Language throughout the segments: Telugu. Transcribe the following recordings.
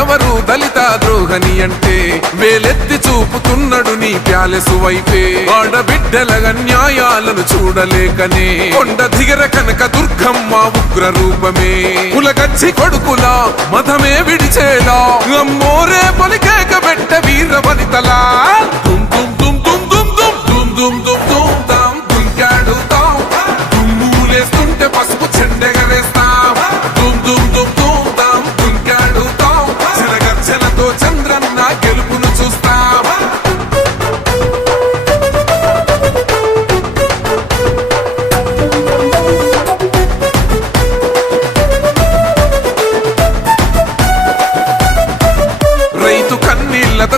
ఎవరు దళిత ద్రోహని అంటే వేలెత్తి చూపుతున్నాడు నీ ప్యాలెసు వైపే. ఆడబిడ్డల అన్యాయాలను చూడలేకనే కొండ దిగర కనక దుర్గమ్మ ఉగ్ర రూపమే కులగచ్చి కొడుకులా మతమే విడిచేలా. అమ్మోరే పలికేక పెట్ట వీర వనితలా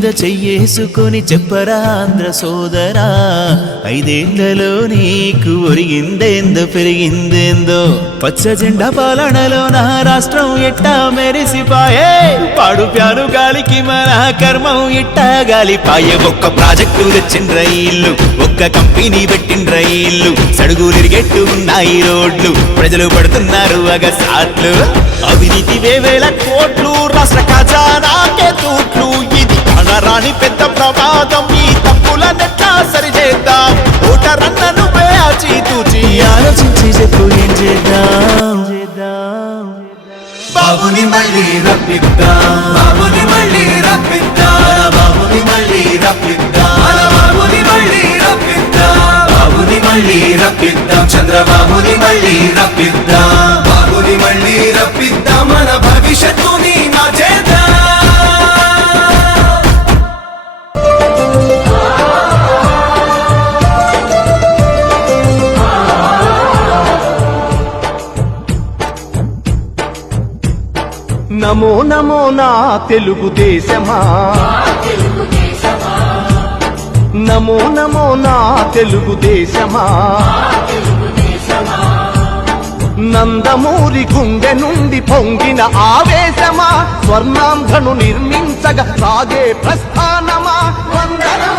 మీద చెయ్యేసుకొని చెప్పరా ఆంధ్ర సోదరా? ఐదేళ్ళలో నీకు ఒరిగిందేందో పెరిగిందేందో? పచ్చ జెండా పాలనలో నా రాష్ట్రం ఎట్టా మెరిసిపాయే? పాడు ప్యారు గాలికి మన కర్మం ఎట్టా గాలిపాయే? ఒక్క ప్రాజెక్టు తెచ్చిన రైళ్ళు ఒక్క కంపెనీ పెట్టిన రైళ్ళు సడుగులిరిగెట్టు ఉన్నాయి రోడ్లు ప్రజలు పడుతున్నారు అగసాట్లు. అవినీతి వేవేల కోట్లు రాష్ట్ర ఖజానాకే అనరాని పెద్ద ప్రమాదం. ఈ తప్పులనెట్లా సరిచేద్దాం. ఓటరన్నను ఆచి తూచి. ఆలోచించి చెప్పు ఏం చేద్దాం? చేద్దాం బాబుని మళ్ళీ రప్పిద్దాం. బాబుని మళ్ళీ రప్పిద్దాం. బాబుని మళ్ళీ రప్పిద్దాం. బాబుని మళ్ళీ రప్పిద్దాం. బాబుని మళ్ళీ రప్పిద్దాం. చంద్రబాబుని మళ్ళీ రప్పిద్దాం. నమో నమో నా తెలుగుదేశమా నమో నమో నా తెలుగుదేశమా నందమూరి గుండె నుండి పొంగిన ఆవేశమా? స్వర్ణాంధను నిర్మించగ సాగే ప్రస్థానమా? వందనం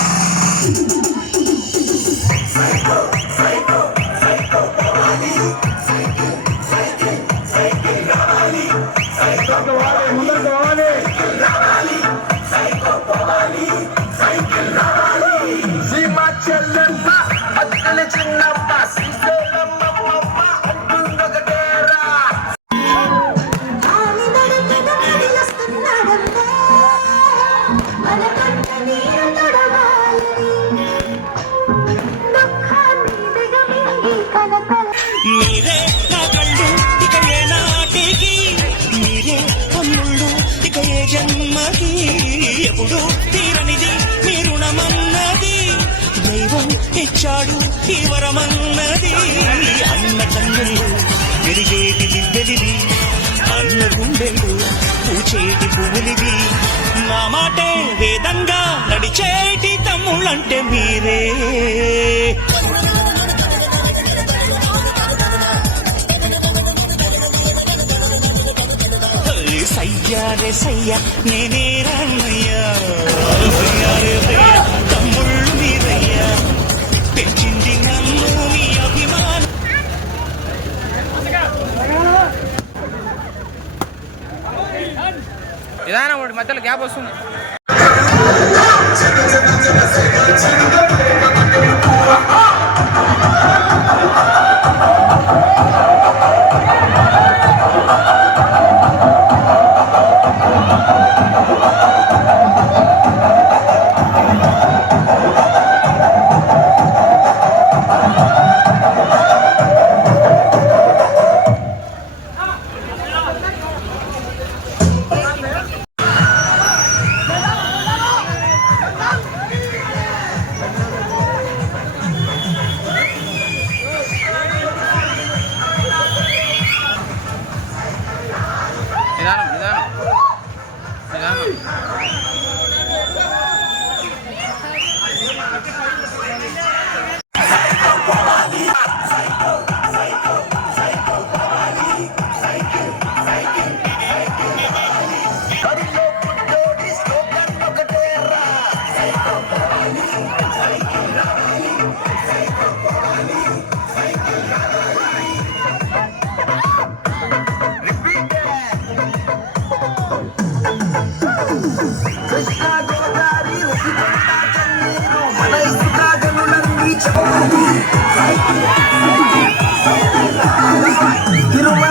ఎప్పుడు తీరనిది మీ రుణమన్నది. దైవం ఇచ్చాడు ఈ వరమన్నది. అన్న కన్నులు పెరిగేటి దివ్వెలివి అన్న గుండెలు పూచేటి పువ్వులివి. నా మాటే వేదంగా నడిచేటి తమ్ముళ్ళంటే మీరే. మీ అభిమానం నిదానం ఒకటి మధ్యలో గ్యాప్ వస్తుంది திருவள்ள